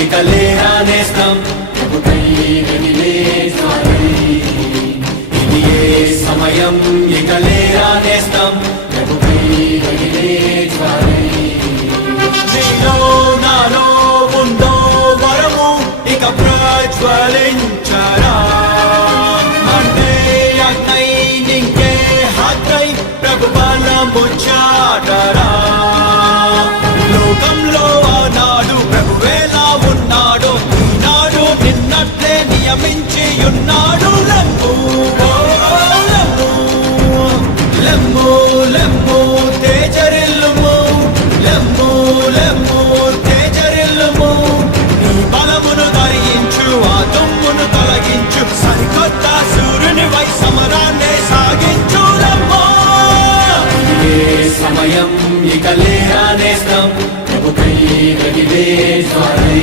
ఇక లేరా నేస్తం ప్రభుకై రగిలే జ్వాలై ఇది ఏ సమయం ఇక లేరా నేస్తం ప్రభుకై రగిలే జ్వాలై నీలో నాలో ఉందో వరము ఇక ప్రజ్వలించరా మండే అగ్నై నింకే హత్తై ప్రభు బలము చాటరా లోకంలో ఆనాడు ప్రభువేలా ఉన్నాడు ఈనాడు నిన్నట్లే నియమించి ఉన్నాడు లెమ్ము లెమ్ము లెమ్ము తేజరిల్లుము లెమ్ము లెమ్ము తేజరిల్లుము నీ బలమును ధరించు ఆ దుమ్మును తొలగించు సరికొత్త సూర్యుని వై సమరాన్నే సాగించు లెమ్ము సమయం ఇక లేరా నేస్తం ప్రభుకై రగిలే జ్వాలై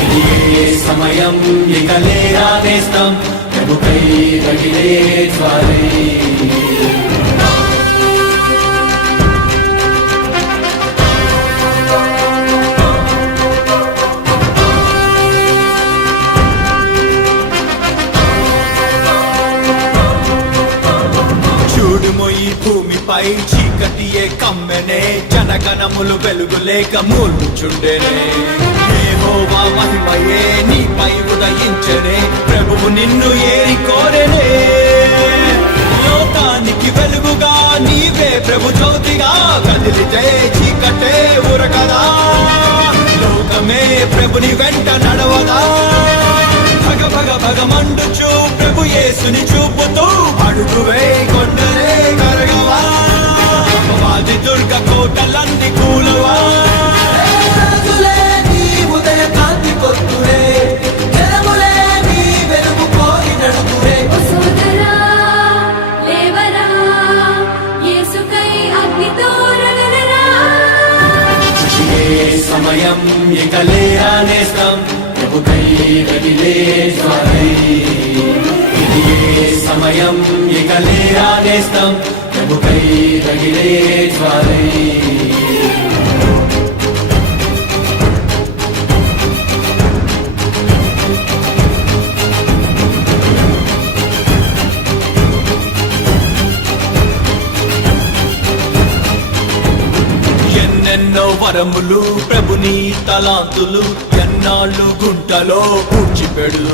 ఇది ఏ సమయం ఇక లేరా నేస్తం ప్రభుకై రగిలే జ్వాలై ఈ భూమిపై చీకటియే కమ్మెనే జనగణములు వెలుగులేక మూల్చుండెనే యెహోవా మహిమయే నీపై ఉదయించెనే ప్రభువు నిన్ను ఏరి కోరెనే లోకానికి వెలుగుగా నీవే ప్రభు జ్యోతిగా కదిలితే చీకటే ఉరకదా లోకమే ప్రభుని వెంట నడవదా భగ భగ భగ మండుచు ప్రభు యేసుని చూపుతూ అడుగువే కొండలే కరగవా వాది దుర్గ కోటలన్నీ కూలవా ఉదయ కాంతి కొట్టురే జనములే నీ వెలుగు కోరి నడుపురే సోదరా లేవరా యేసుకై అగ్నితో రగలరా ఏ సమయం ఇక లేరా నేస్తం ప్రభుకై రగిలే జ్వాలై ఇది ఏ సమయం ఇక లేరా నేస్తం ప్రభుకై రగిలే జ్వాలై ఎన్నెన్నో వరములు ప్రభుని తలాంతులు ఎన్నాళ్ళు గుంటలో పూడ్చిపెడు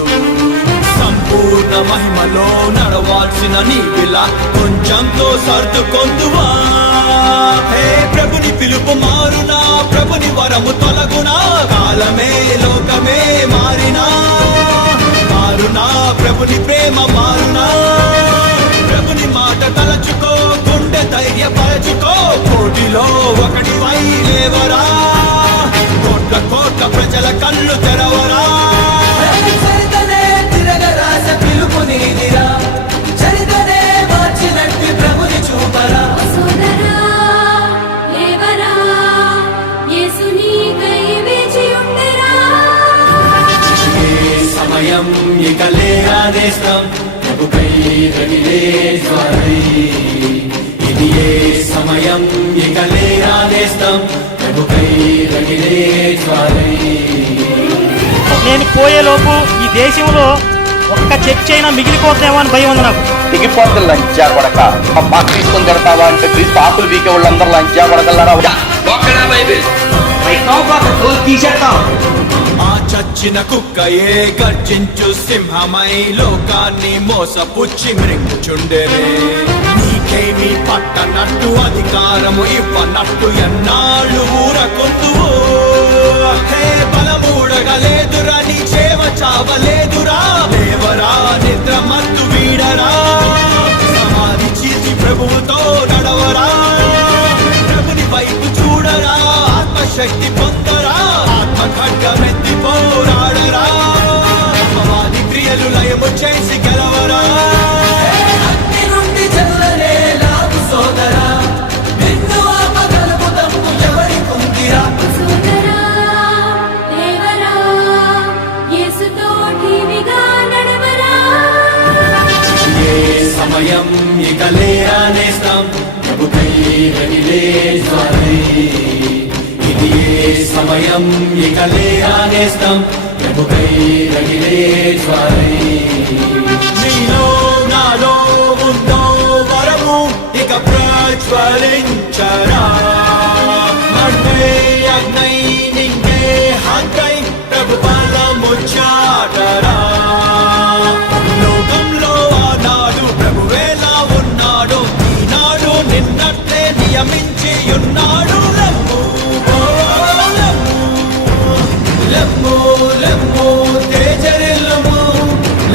సంపూర్ణ మహిమలో నడవాల్సిన నీవిలా కొంచెంతో సర్దుకొందువా హే ప్రభుని పిలుపు మారునా ప్రభుని వరము తొలగునా కాలమే లోకమే మారినా మారునా ప్రభుని ప్రేమ మారునా ప్రభుని మాట తలచుకో గుండె ధైర్యపరచుకో కోటిలో ఒకటి వై లేవరా కోట్ల కోట్ల ప్రజల కళ్ళు తెరవరా చరితనే తిరగరాస పిలుపు నీదిరా చరితనే మార్చినట్టు ప్రభుని చూపరా సోదరా లేవరా యేసునికై వేచి ఉండరా ఏ సమయం ఇక లేరా నేస్తం ప్రభుకై రగిలే జ్వాలై ఇది ఏ సమయం ఇక లేరా నేస్తం ప్రభుకై రగిలే జ్వాలై నేను పోయేలోపు ఈ దేశంలో ఒక్క చర్చ అయినా మిగిలిపోతామో అని భయం ఉంది నాకు. దిగిపోతే లంచా కొడక మాకు తీసుకొని తిడతావా అంటే క్రీస్తు ఆకులు వీకే వాళ్ళందరూ లంచా కొడకల్లారా ఆ చచ్చిన కుక్కయే గర్జించు సింహమై లోకాన్ని మోసపుచ్చి మృంగుచుండెనే నీకేమి పట్టనట్టు అధికారము ఇవ్వనట్టు ఎన్నాళ్ళు ఊరకొందువో హే బలమూడగలేదురా నీ చేవ చావలేదురా లేవరా నిద్ర మత్తు వీడరా సమాధి చీల్చి ప్రభువుతో నడవరా ప్రభుని వైపు చూడరా ఆత్మశక్తి పొందరా ఆత్మ ఖడ్గమెత్తి పోరాడరా సమాధి క్రియలు లయము చేసి గెలవరా అగ్ని నుండి చల్లనే లాగు సోదరా నిన్ను ఆపగలము దమ్ము ఎవరికుందిరా సోదరా లేవరా యేసుతో ఠీవిగా నడవరా ఏ సమయం ఇక లేరా నేస్తం ప్రభుకై రగిలే జ్వాలై ఇది ఏ సమయం ఇక లేరానేస్తాం ప్రభుకై రగిలే జ్వాలై నీలో నాలో ఉందో వరము ఇక ప్రజ్వలించరా మండే అగ్నై నింగే హంకై ప్రభు బలము చాటరా లోకంలో ఆనాడు ప్రభువేలా ఉన్నాడు ఈనాడు నిన్నట్లే నియమించి ఉన్నాడు లెమ్ము ఓ లెమ్ము లెమ్ము లెమ్ము తేజరిల్లుము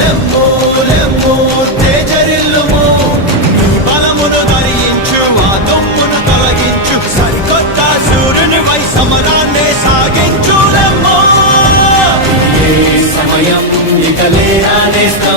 లెమ్ము లెమ్ము తేజరిల్లుము నీ బలమును ధరించు ఆ దుమ్మును తొలగించు సరికొత్త సూర్యుని వై సమరాన్నే సాగించు లెమ్ము సమయం ఇక లేరానేస్తా